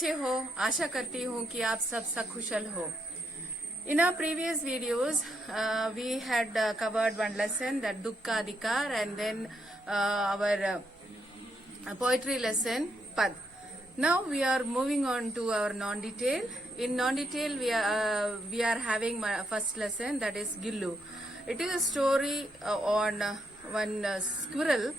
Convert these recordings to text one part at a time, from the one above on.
कैसे हो? आशा करती हूँ कि आप सब सकुशल हो. In our previous videos, we had covered one lesson, that Dukkha Adhikar, and then our poetry lesson, Pad. Now we are moving on to our non-detail. In non-detail, we are having my first lesson, that is Gillu. It is a story on one squirrel,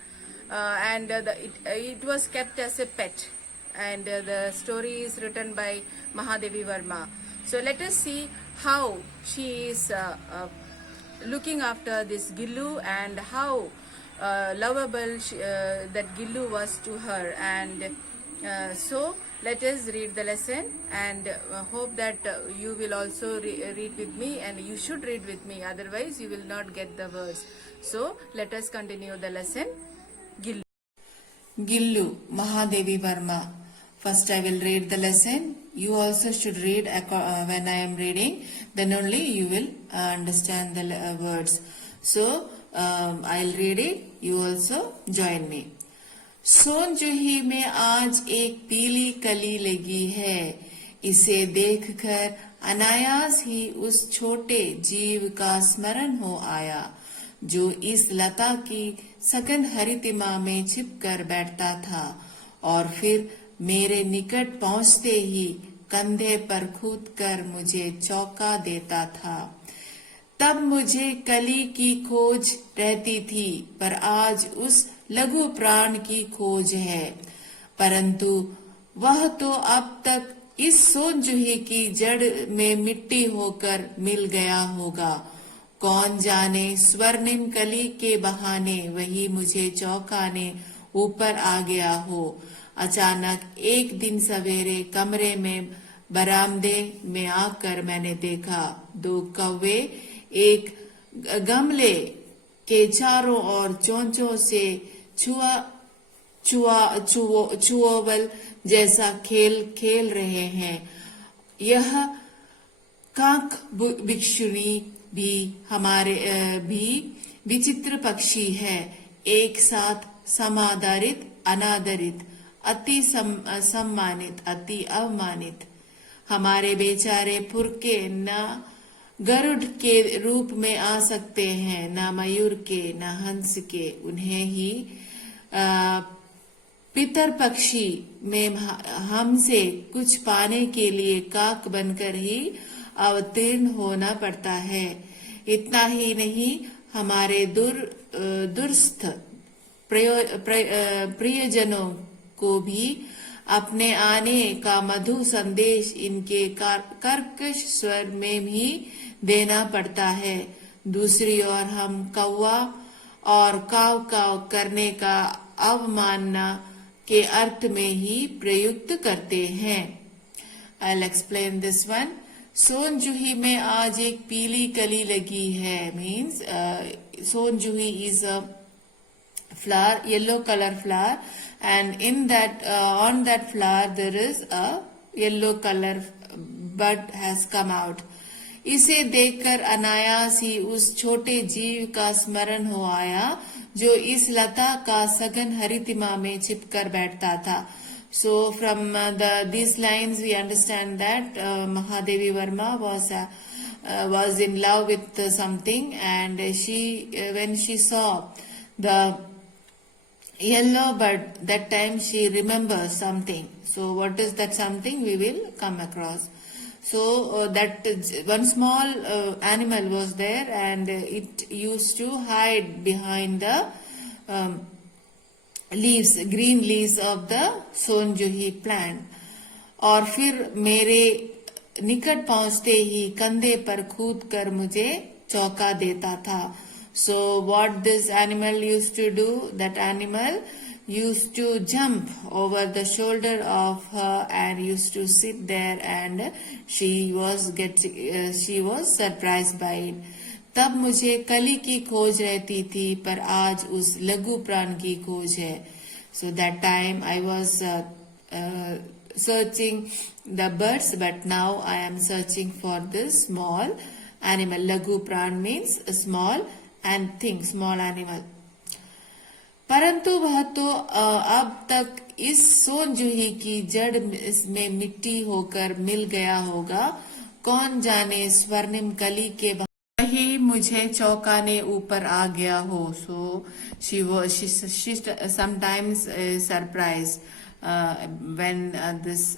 and it was kept as a pet. And the story is written by Mahadevi Verma. So let us see how she is looking after this Gillu, and how lovable that Gillu was to her. And so let us read the lesson, and hope that you will also read with me, and you should read with me, otherwise you will not get the words. So let us continue the lesson. Gillu. Gillu, Mahadevi Verma. First I will read the lesson. You also should read when I am reading. Then only you will understand the words. So I'll read it. You also join me. सोन जूही में आज एक पीली कली लगी है. इसे देखकर अनायास ही उस छोटे जीव का स्मरण हो आया, जो इस लता की सघन हरितिमा में छिपकर बैठता था और फिर मेरे निकट पहुंचते ही कंधे पर कूदकर मुझे चौंका देता था. तब मुझे कली की खोज रहती थी, पर आज उस लघु प्राण की खोज है. परंतु वह तो अब तक इस सोन जूही की जड़ में मिट्टी होकर मिल गया होगा. कौन जाने स्वर्णिम कली के बहाने वही मुझे चौंकाने ऊपर आ गया हो. अचानक एक दिन सवेरे कमरे में बरामदे में आकर मैंने देखा, दो कौवे एक गमले के चारों ओर चोंचों से चुओवल जैसा खेल खेल रहे हैं. यह काक भिक्षुणी भी हमारे भी विचित्र पक्षी है, एक साथ समादरित अनादरित, अति सम्मानित अति अवमानित. हमारे बेचारे फुरके न गरुड़ के रूप में आ सकते हैं, न मयूर के, न हंस के. उन्हें ही पितर पक्षी में हमसे कुछ पाने के लिए काक बनकर ही अवतीर्ण होना पड़ता है. इतना ही नहीं, हमारे दुर्स्थ प्रियजनों को भी अपने आने का मधु संदेश इनके कर्कश स्वर में भी देना पड़ता है. दूसरी ओर हम कौवा और काव काव करने का अवमानना के अर्थ में ही प्रयुक्त करते हैं. I'll explain this one. सोन जूही में आज एक पीली कली लगी है means Son Juhi is a flower, yellow color flower, and in that on that flower there is a yellow color bud has come out. इसे देखकर अनायास ही उस छोटे जीव का स्मरण हो आया, जो इस लता का सघन हरितिमा में छिपकर बैठता था. So from these lines we understand that Mahadevi Verma was in love with something, and when she saw the yellow bud, that time she remembers something. So what is that something? We will come across. So that one small animal was there, and it used to hide behind the leaves, green leaves of the Son Juhi plant. और फिर मेरे निकट पहुंचते ही कंधे पर कूद कर मुझे चौंका देता था. So what this animal used to do? That animal used to jump over the shoulder of her and used to sit there, and she was surprised by it. तब मुझे कली की खोज रहती थी, पर आज उस लघु प्राण की खोज है. So that time I was searching the birds, but now I am searching for this small animal. Laghu pran means a small and thing, small animal. परंतु वह तो अब तक इस सोनजूही की जड़ में मिट्टी होकर मिल गया होगा। कौन जाने स्वर्णिम कली के वही मुझे चौंकाने ऊपर आ गया हो। सो she sometimes surprised when this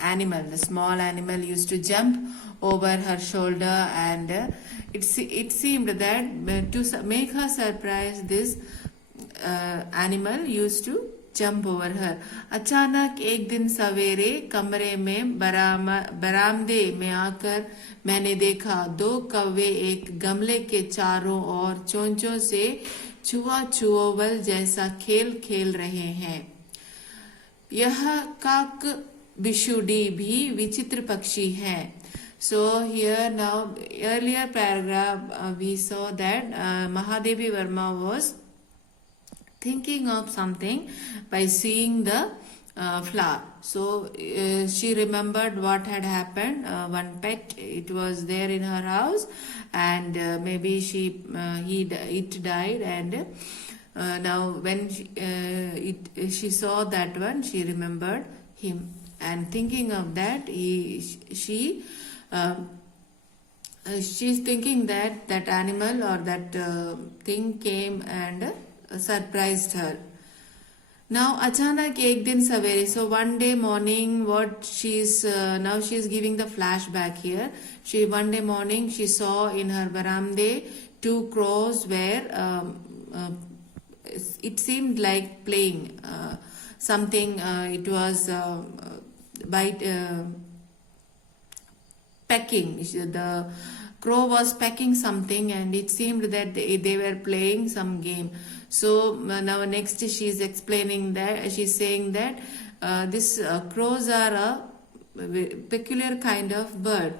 animal, the small animal, used to jump over her shoulder, and it seemed that to make her surprise, this animal used to jump over her. अचानक एक दिन सवेरे कमरे में बरामदे में आकर मैंने देखा दो कौवे एक गमले के चारों ओर चोंचों से छुआ छुओवल जैसा खेल खेल रहे हैं। यह काक बिशुडी भी विचित्र पक्षी है। So here now, earlier paragraph we saw that Mahadevi Verma was thinking of something by seeing the flower. So she remembered what had happened. One pet, it was there in her house, and maybe it died, and now when she saw that one, she remembered him, and thinking of that, she's thinking that animal or that thing came and surprised her. Now अचानक एक दिन सवेरे, so one day morning, what now she's giving the flashback here. One day morning she saw in her baramde two crows were it seemed like playing something. It was pecking. The crow was pecking something, and it seemed that they were playing some game. So now next she is explaining that, she's saying that this crows are a peculiar kind of bird.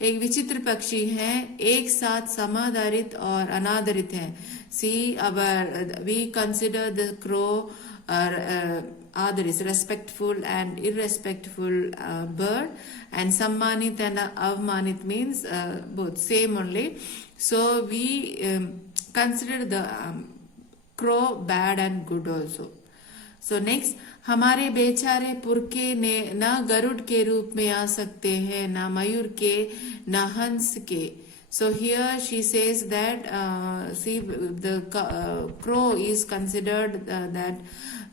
एक विचित्र पक्षी है, एक साथ समादरित और अनादरित है. See, we consider the crow is respectful and irrespectful bird, and sammanit and avmanit means both same only. So we consider the crow bad and good also. So next, हमारे बेचारे पुरखे ने न गरुड़ के रूप में आ सकते हैं, न मयूर के, न हंस के. So here she says that see, the crow is considered that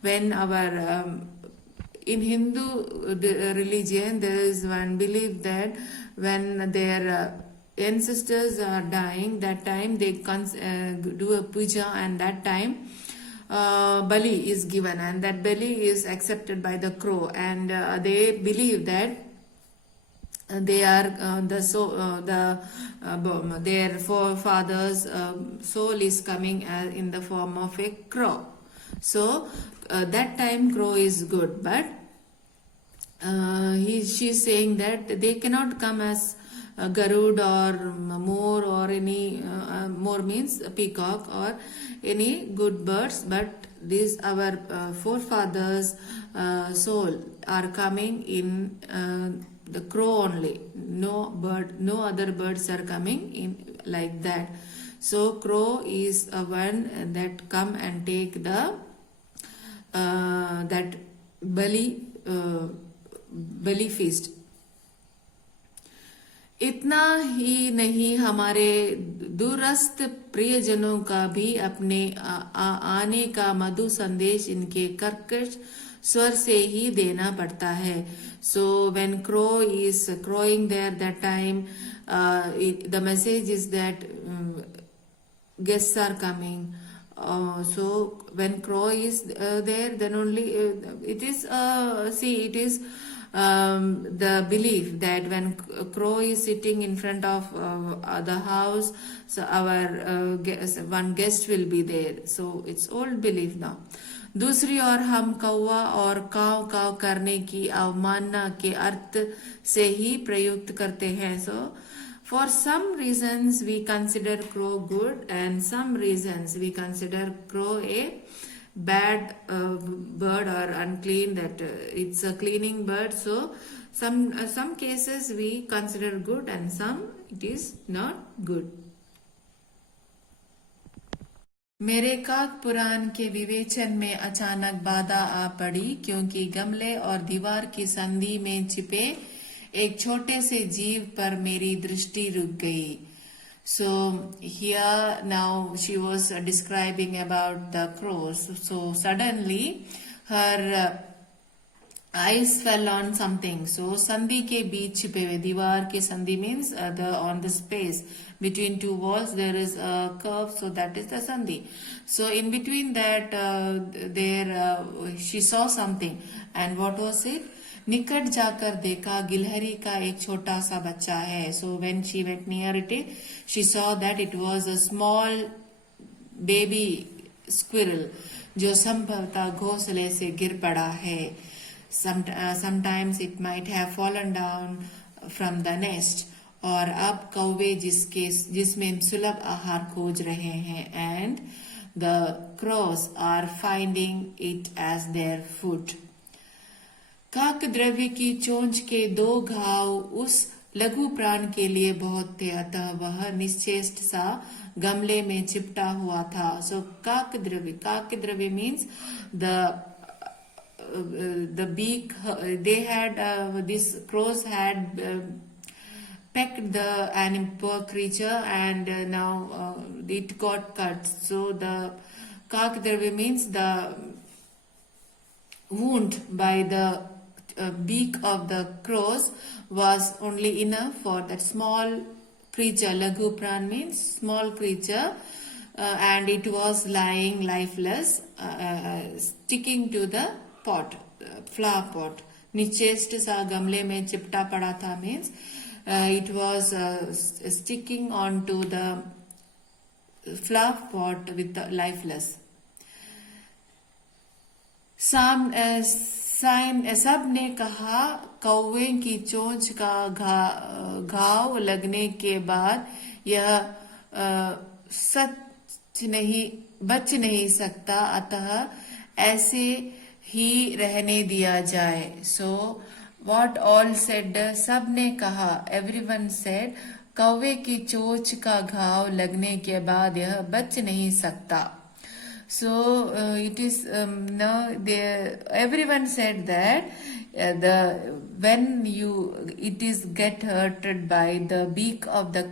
when our in Hindu religion there is one belief that when their ancestors are dying, that time they do a puja, and that time bali is given, and that bali is accepted by the crow, and they believe that they are their forefathers soul is coming in the form of a crow. So that time crow is good, but she's saying that they cannot come as Garud or Moor or any Moor means peacock or any good birds, but these our forefathers soul are coming in the crow only. No other birds are coming in like that. So crow is a one that come and take the that bali feast. इतना ही नहीं, हमारे दूरस्थ प्रियजनों का भी अपने आने का मधु संदेश इनके कर्कश स्वर से ही देना पड़ता है. So when crow is crowing there, that time the message is that guests are coming. So when crow is there, then only it is it is the belief that when crow is sitting in front of the house, so our one guest will be there. So it's old belief now. दूसरी ओर हम कौवा और काव काव करने की अवमानना के अर्थ से ही प्रयुक्त करते हैं. So for some reasons we consider crow good, and some reasons we consider crow a bad bird or unclean, that it's a cleaning bird. So some cases we consider good, and some it is not good. मेरे काक पुराण के विवेचन में अचानक बाधा आ पड़ी क्योंकि गमले और दीवार की संधि में छिपे एक छोटे से जीव पर मेरी दृष्टि रुक गई. So here now she was describing about the crows. So suddenly her eyes fell on something. So sandhi ke beech छिपे हुए, दीवार के संधि means the on the space between two walls there is a curve, so that is the sandhi. So in between that she saw something, and what was it? निकट जाकर देखा गिलहरी का एक छोटा सा बच्चा है. So when she went near it, she saw that it was a small baby squirrel जो संभवतः घोंसले से गिर पड़ा है. Sometimes it might have fallen down from the nest. और अब कौवे जिसमें सुलभ आहार खोज रहे हैं, and the crows are finding it as their food. काक द्रव्य की चोंच के 2 घाव उस लघु प्राण के लिए बहुत थे, अतः वह निश्चेष्ट सा गमले में चिपटा हुआ था. सो काक द्रव्य means the beak, they had these crows had pecked the poor creature, and now it got cut. So the kaak dravya means the wound by the beak of the crows was only enough for that small creature. Laghu pran means small creature, and it was lying lifeless, sticking to the pot, flower pot. निचेष्ट सा गमले में चिपटा पड़ा था means it was sticking on to the flower pot with the lifeless. सब ने कहा कौवे की चोंच का घाव लगने के बाद यह बच नहीं सकता, अतः ऐसे ही रहने दिया जाए. सो what all said, सब ने कहा, everyone said, कौवे की चोंच का घाव लगने के बाद यह बच नहीं सकता. So it is now everyone said that when it is get hurted by the beak of the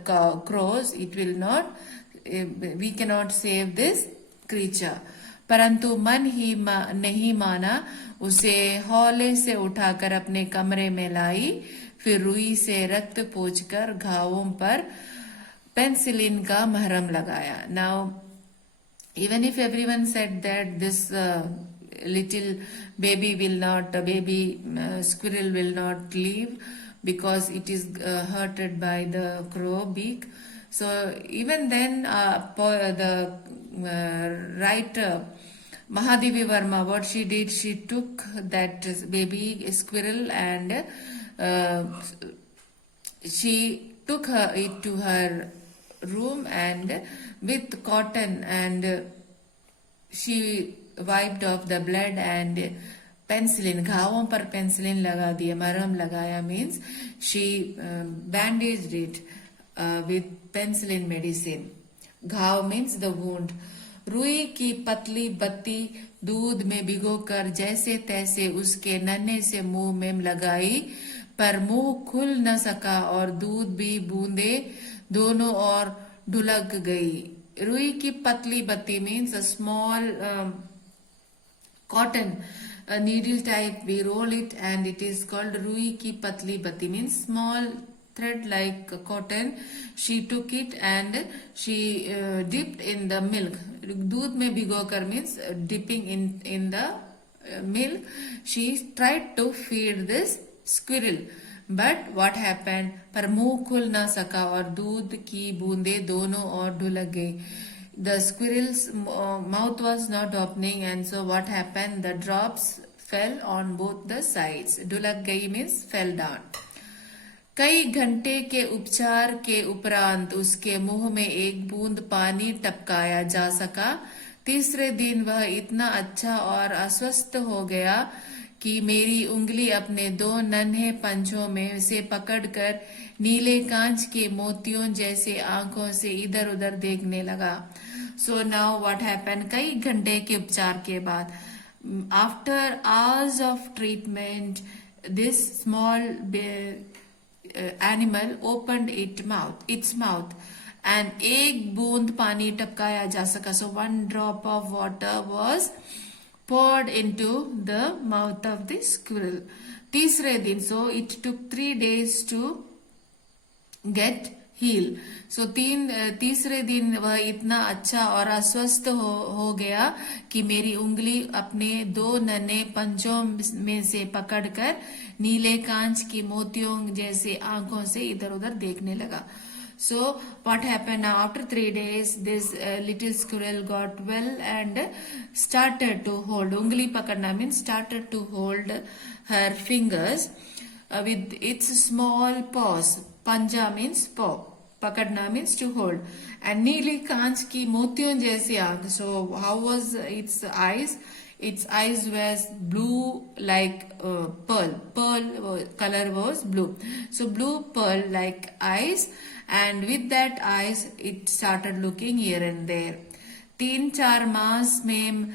crows, it will not, we cannot save this creature. परंतु मन ही नहीं माना, उसे हौले से उठाकर अपने कमरे में लाई, फिर रुई से रक्त पोंछकर घावों पर पेंसिलिन का मरहम लगाया. Now even if everyone said that this little baby squirrel will not live because it is hurted by the crow beak, so even then the writer Mahadevi Verma, what she did, she took that baby squirrel and she took it to her room, and with cotton, and she wiped off the blood and penicillin, घावों पर penicillin लगा दिया, मरहम लगाया means she bandaged it with penicillin medicine. घाव means the wound. रुई की पतली बत्ती दूध में भिगोकर जैसे तैसे उसके नन्हे से मुंह में लगाई, पर मुंह खुल न सका और दूध भी बूंदे दोनों ओर ढुलक गई. रुई की पतली बत्ती means a small cotton needle type, we roll it and it is called रुई की पतली बत्ती means small thread like cotton. She took it and she dipped in the milk. दूध में भिगोकर means dipping in the milk. She tried to feed this squirrel, but what happened, पर मुंह खुल ना सका और दूध की बूंदें दोनों ओर ढुलक गई. The squirrel's mouth was not opening, and so what happened, the drops fell on both the sides. ढुलक गई means fell down. कई घंटे के उपचार के उपरांत उसके मुंह में एक बूंद पानी टपकाया जा सका. तीसरे दिन वह इतना अच्छा और अस्वस्थ हो गया कि मेरी उंगली अपने 2 नन्हे पंजों में से पकड़कर नीले कांच के मोतियों जैसे आंखों से इधर उधर देखने लगा. So now what happened? कई घंटे के उपचार के बाद, after hours of treatment, this small animal opened its mouth, and एक बूंद पानी टपकाया जा सका. So one drop of water was poured into the mouth of the squirrel. तीसरे दिन, so it took 3 days to get heal. So तीसरे दिन वह इतना अच्छा और अस्वस्थ हो गया कि मेरी उंगली अपने 2 नन्हे पंजों में से पकड़कर नीले कांच की मोतियों जैसे आंखों से इधर उधर देखने लगा. So what happened now? After 3 days, this little squirrel got well and started to hold. Ungli pakadna means started to hold her fingers with its small paws. Panja means paw. Pakadna means to hold. And neeli kaanch ki motiyon jaisi aankh. So how was its eyes? Its eyes was blue like pearl. Pearl color was blue. So blue pearl like eyes, and with that eyes it started looking here and there. 3-4 मास में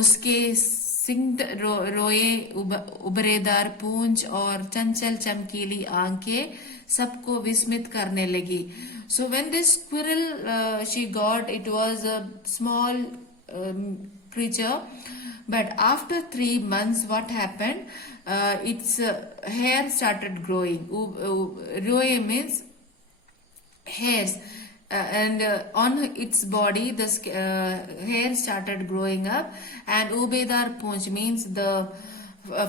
उसके सिंग रोए, उबरेदार पूंछ और चंचल चमकीली आंखें सबको विस्मित करने लगी. So when this squirrel she got, it was a small creature. But after 3 months, what happened? Its hair started growing. Roe means hairs. And on its body, the hair started growing up. And ubedar poonch means the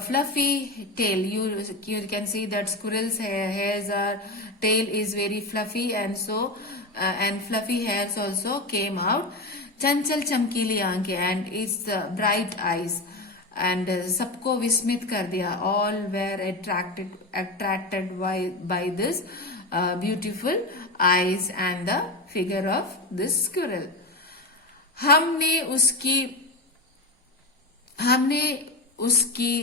fluffy tail. You can see that squirrel's tail is very fluffy, and so and fluffy hairs also came out. चंचल चमकीली आंखें, and its bright eyes, and सबको विस्मित कर दिया. All were attracted by this beautiful eyes and the figure of this squirrel. हमने उसकी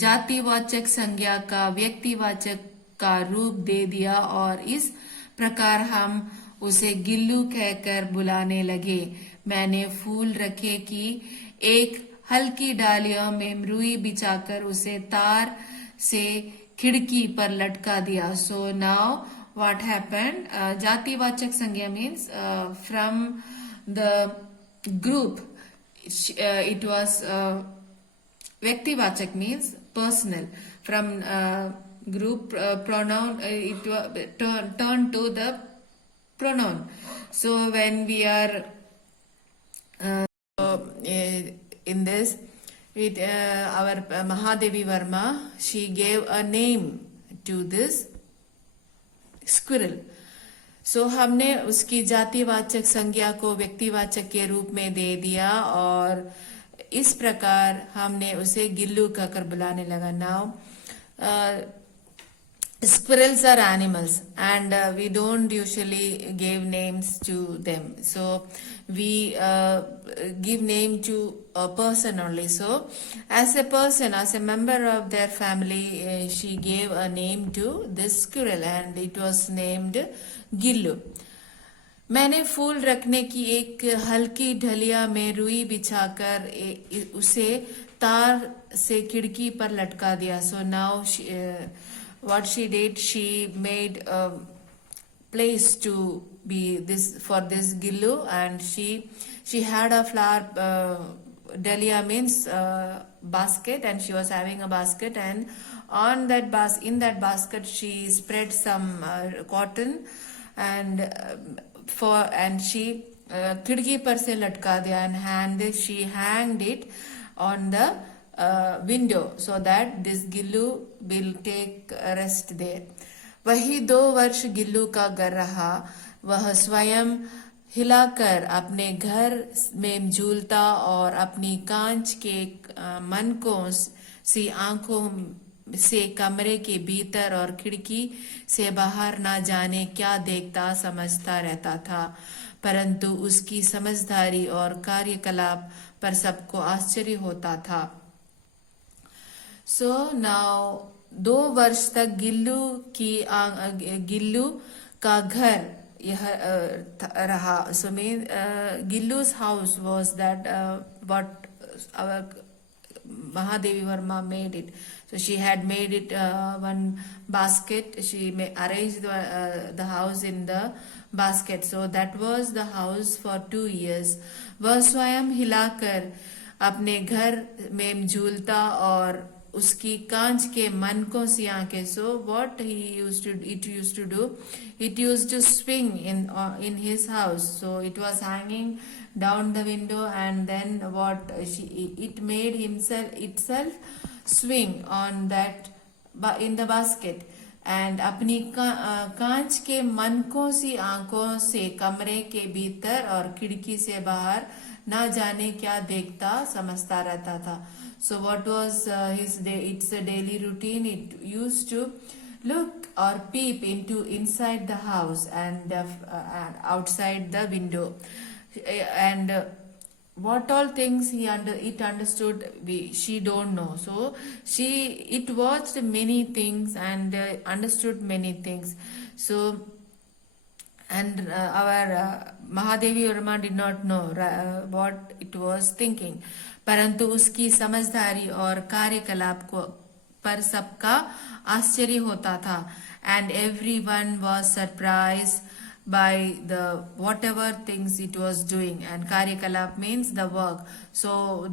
जातिवाचक संज्ञा का व्यक्तिवाचक का रूप दे दिया, और इस प्रकार हम उसे गिल्लू कहकर बुलाने लगे. मैंने फूल रखे कि एक हल्की डालियों में रुई बिछाकर उसे तार से खिड़की पर लटका दिया. So now what happened? जातिवाचक संज्ञा means from the group, it was व्यक्तिवाचक means personal. From group pronoun, it turned to the pronoun. So when we are in this, with our Mahadevi Varma, she gave a name to this squirrel. So हमने उसकी जातिवाचक संज्ञा को व्यक्तिवाचक के रूप में दे दिया, और इस प्रकार हमने उसे गिल्लू कहकर बुलाने लगा. Now squirrels are animals, and we don't usually give names to them. So we give name to a person only. So as a person, as a member of their family, she gave a name to this squirrel, and it was named Gillu. मैंने फूल रखने की एक हल्की ढलिया में रुई बिछाकर उसे तार से खिड़की पर लटका दिया. So now what she did, she made a place to be this for this Gillu, and she had a flower dahlia means basket, and she was having a basket, and on that in that basket she spread some cotton, and she खिड़की पर से लटका दिया, and she hanged it on the window so that this Gillu will take rest there. वही 2 वर्ष गिल्लू का घर रहा. वह स्वयं हिलाकर अपने घर में झूलता और अपनी कांच के मनकों सी आंखों से कमरे के भीतर और खिड़की से बाहर ना जाने क्या देखता समझता रहता था, परंतु उसकी समझदारी और कार्यकलाप पर सबको आश्चर्य होता था. So now 2 वर्ष तक गिल्लू का घर यह रहा. So mean Gillu's house was that what our Mahadevi Varma made it. So she had made it one basket. She arranged the house in the basket. So that was the house for 2 years. वह स्वयं हिलाकर अपने घर में झूलता और उसकी कांच के मनकों सी आंखें. So what it used to do, it used to swing in his house. So it was hanging down the window, and then it made itself swing on that in the basket. And अपनी कांच के मनकों सी आंखों से कमरे के भीतर और खिड़की से बाहर ना जाने क्या देखता समझता रहता था. So what was his day, it's a daily routine. It used to look or peep into inside the house and outside the window, and what all things it understood, she don't know. So it watched many things and understood many things. So and our Mahadevi Varma did not know what it was thinking, परंतु उसकी समझदारी और कार्यकलाप को पर सबका आश्चर्य होता था. And everyone was surprised by the whatever things it was doing. And karyakalap means the work. So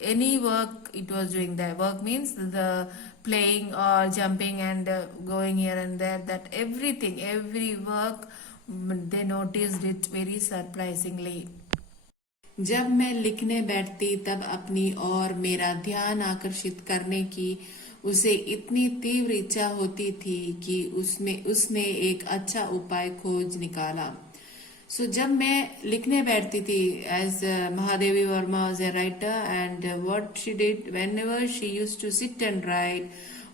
any work it was doing, the work means the playing or jumping and going here and there, that every work, they noticed it very surprisingly. जब मैं लिखने बैठती तब अपनी ओर मेरा ध्यान आकर्षित करने की उसे इतनी तीव्र इच्छा होती थी कि उसने एक अच्छा उपाय खोज निकाला. सो जब मैं लिखने बैठती थी, as Mahadevi Verma was a writer, and what she did whenever she used to sit and write,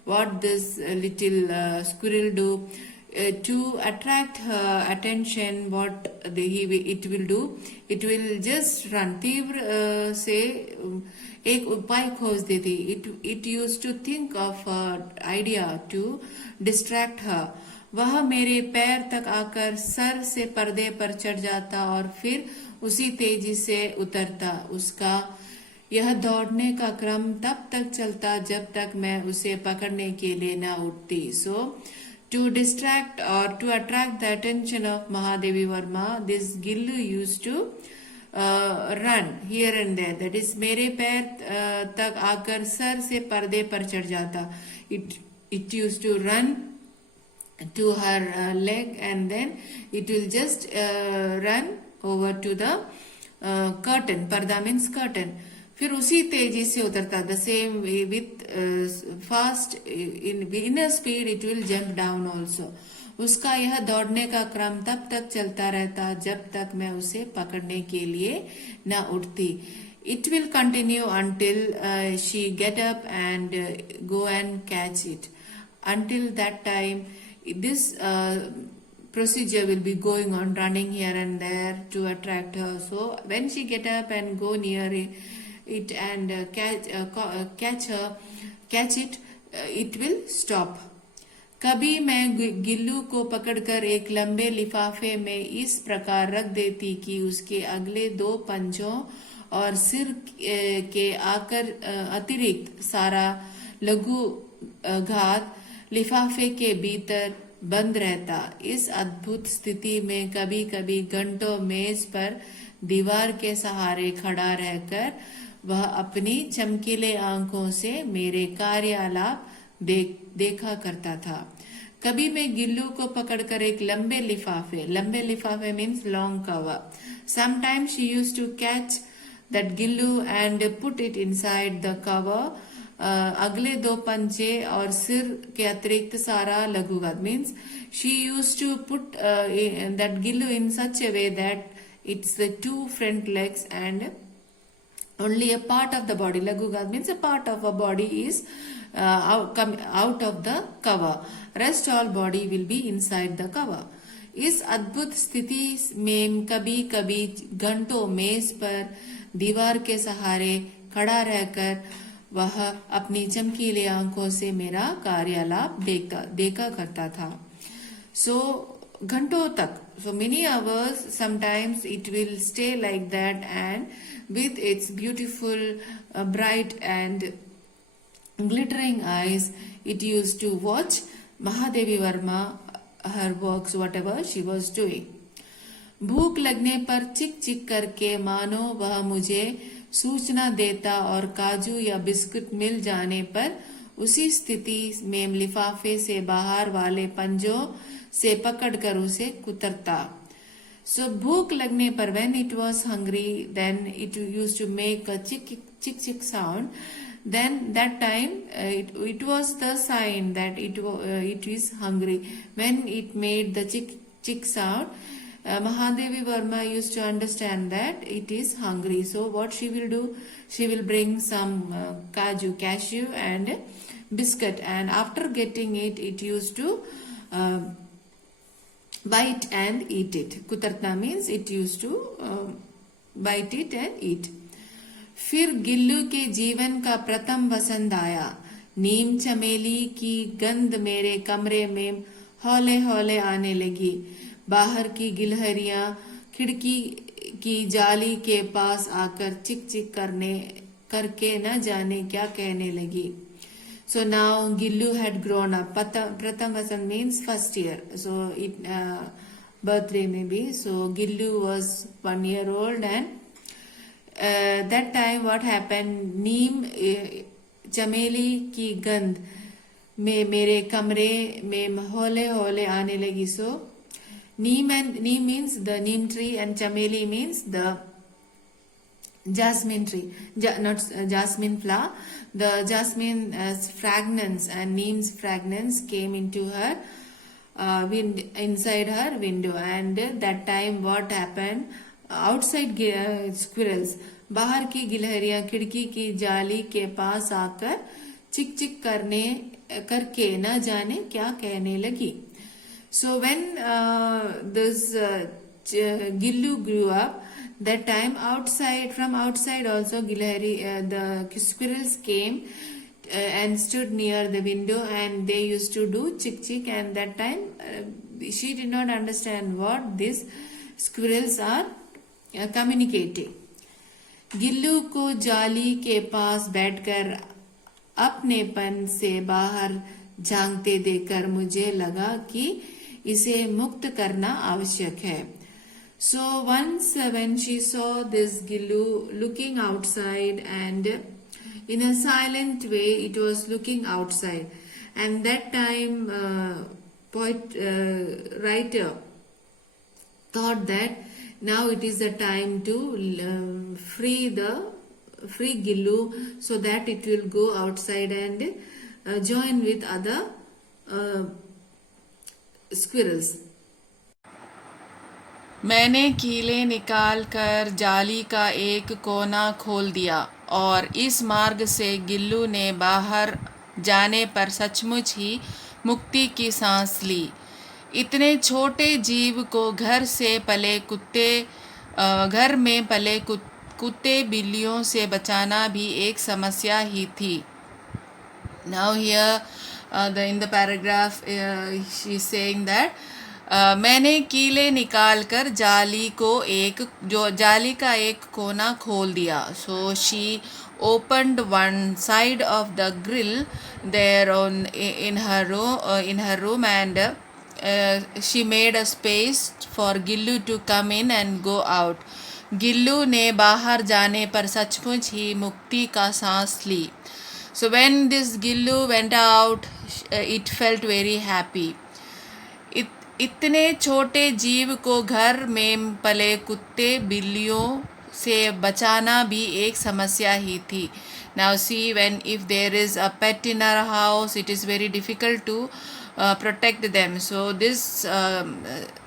what this little squirrel do to attract her attention, what it will do, it will just run. तीव्र से एक उपाय खोज देती. it used to think of an idea to distract her. वह मेरे पैर तक आकर सर से पर्दे पर चढ़ जाता और फिर उसी तेजी से उतरता. उसका यह दौड़ने का क्रम तब तक चलता जब तक मैं उसे पकड़ने के लिए न उठती. So to distract or to attract the attention of Mahadevi Varma, this Gillu used to run here and there. That is, मेरे पैर तक आकर सर से पर्दे पर चढ़ जाता. It used to run to her leg, and then it will just run over to the curtain. पर्दा means curtain. फिर उसी तेजी से उतरता. The same way with fast in a speed it will jump down also. उसका यह दौड़ने का क्रम तब तक चलता रहता जब तक मैं उसे पकड़ने के लिए न उठती. It will continue until she get up and go and catch it. Until that time this procedure will be going on, running here and there to attract her. So when she get up and go near it and catch it, it will stop. कभी मैं गिल्लू को पकड़कर एक लंबे लिफाफे में इस प्रकार रख देती कि उसके अगले 2 पंजों और सिर के अतिरिक्त सारा लघु घात लिफाफे के भीतर बंद रहता. इस अद्भुत स्थिति में कभी कभी घंटों मेज पर दीवार के सहारे खड़ा रहकर वह अपनी चमकीले आंखों से मेरे कार्यालाप देखा करता था. कभी मैं गिल्लू को पकड़कर एक लंबे लिफाफे means long cover. Sometimes she used to catch that Gillu and put it inside the cover. अगले 2 पंजे और सिर के अतिरिक्त सारा लघुघात means she used to put that Gillu in such a way that it's the 2 front legs and only a part of the body. Laghughāt means a part of a body is out of the cover. Rest all body will be inside the cover. इस अद्भुत स्थिति में कभी कभी घंटों मेज पर दीवार के सहारे खड़ा रहकर वह अपनी चमकीले आंखों से मेरा कार्यालाप देखा करता था. सो घंटों तक So many hours, sometimes it will stay like that, and with its beautiful, bright and glittering eyes, it used to watch Mahadevi Varma, her works, whatever she was doing. भूख लगने पर चिक चिक करके मानो वह मुझे सूचना देता और काजू या बिस्कुट मिल जाने पर उसी स्थिति में लिफाफे से बाहर वाले पंजों से पकड़कर उसे कुतरता. So भूख लगने पर when it was hungry, then it used to make a chick chick chick sound. Then that time it was the sign that it is hungry. When it made the chick chick sound, Mahadevi Varma used to understand that it is hungry. So what she will do? She will bring some cashew and biscuit, and after getting it, it used to bite and eat it. Kutartna means it used to bite it and eat. फिर गिल्लू के जीवन का प्रथम वसंत आया. नीम चमेली की गंध मेरे कमरे में हौले हौले आने लगी. बाहर की गिलहरियां खिड़की की जाली के पास आकर चिक चिक करके न जाने क्या कहने लगी. So now Gillu had grown up. Pratham Vasant means first year. So it birthday maybe. So Gillu was 1 year old, and that time what happened? Neem चमेली की गंध में मेरे कमरे में हौले हौले आने लगी. So neem means the neem tree, and chameli means the jasmine tree, not jasmine flower. The jasmine fragrance and neem's fragrance came into her inside her window, and that time what happened? Outside squirrels, बाहर की गिलहरियां खिड़की की जाली के पास आकर चिक चिक करके न जाने क्या कहने लगी. So when this Gillu grew up, that time from outside also the squirrels came and stood near the window, and they used to do chick chick, and that time she did not understand what these squirrels are communicating. Gillu को जाली के पास बैठकर अपनेपन से बाहर झांकते देखकर मुझे लगा कि इसे मुक्त करना आवश्यक है. So once when she saw this Gillu looking outside, and in a silent way it was looking outside, and that time writer thought that now it is the time to free Gillu, so that it will go outside and join with other squirrels. मैंने कीले निकाल कर जाली का एक कोना खोल दिया, और इस मार्ग से गिल्लू ने बाहर जाने पर सचमुच ही मुक्ति की सांस ली. इतने छोटे जीव को घर में पले कुत्ते बिल्लियों से बचाना भी एक समस्या ही थी. Now here in the paragraph she is saying that मैंने कीले निकाल कर जाली का एक कोना खोल दिया. So she opened one side of the grill there in her room, and she made a space for Gillu to come in and go out. Gillu ने बाहर जाने पर सचमुच ही मुक्ति का सांस ली. So when this Gillu went out, it felt very happy. इतने छोटे जीव को घर में पले कुत्ते बिल्लियों से बचाना भी एक समस्या ही थी. Now see, if there is a pet in our house, it is very difficult to protect them. So this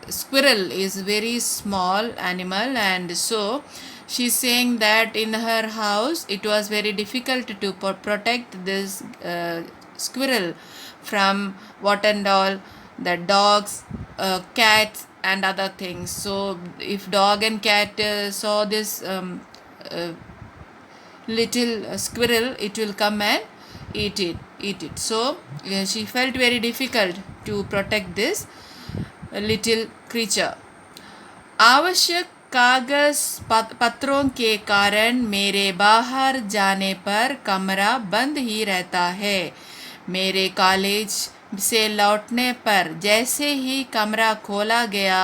squirrel is very small animal, and so she's saying that in her house it was very difficult to protect this squirrel from what and all, the dogs, cats and other things. So if dog and cat saw this little squirrel, it will come and eat it. So she felt very difficult to protect this little creature. आवश्यक कागज पत्रों के कारण मेरे बाहर जाने पर कमरा बंद ही रहता है। मेरे कॉलेज से लौटने पर जैसे ही कमरा खोला गया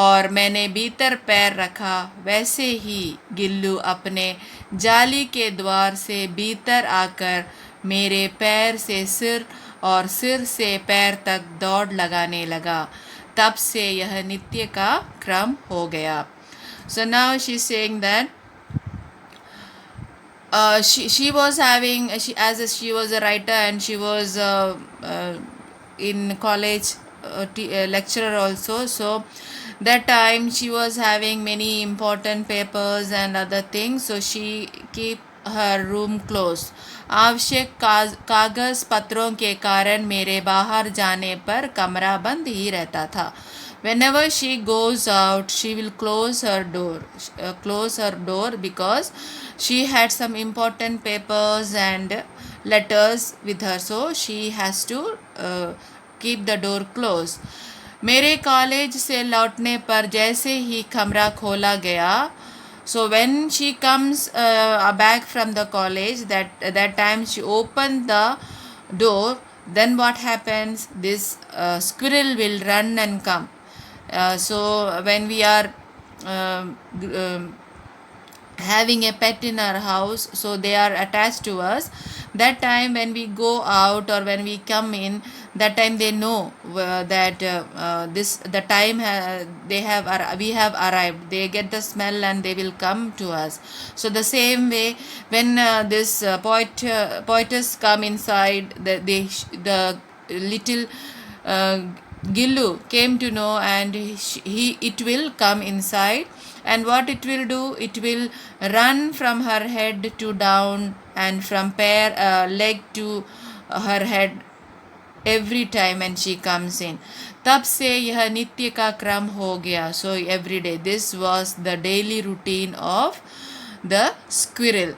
और मैंने भीतर पैर रखा, वैसे ही गिल्लू अपने जाली के द्वार से भीतर आकर मेरे पैर से सिर और सिर से पैर तक दौड़ लगाने लगा। तब से यह नित्य का क्रम हो गया। So now she's saying that she was having she was a writer and she was in college lecturer also. So that time she was having many important papers and other things, so she keep her room closed. आवश्यक कागज पत्रों के कारण मेरे बाहर जाने पर कमरा बंद ही रहता था. Whenever she goes out, she will close her door because she had some important papers and letters with her, so she has to keep the door closed. मेरे कॉलेज से लौटने पर जैसे ही कमरा खोला गया, so when she comes back from the college, that time she opened the door, then what happens? This squirrel will run and come. So when we are having a pet in our house, so they are attached to us. That time when we go out or when we come in, that time they know that the time we have arrived. They get the smell and they will come to us. So the same way, when this poetess come inside, the little Gillu came to know, and it will come inside, and what it will do, it will run from her head to down and from leg to her head every time when she comes in. तब से यह नित्य का क्रम हो गया. So every day, this was the daily routine of the squirrel.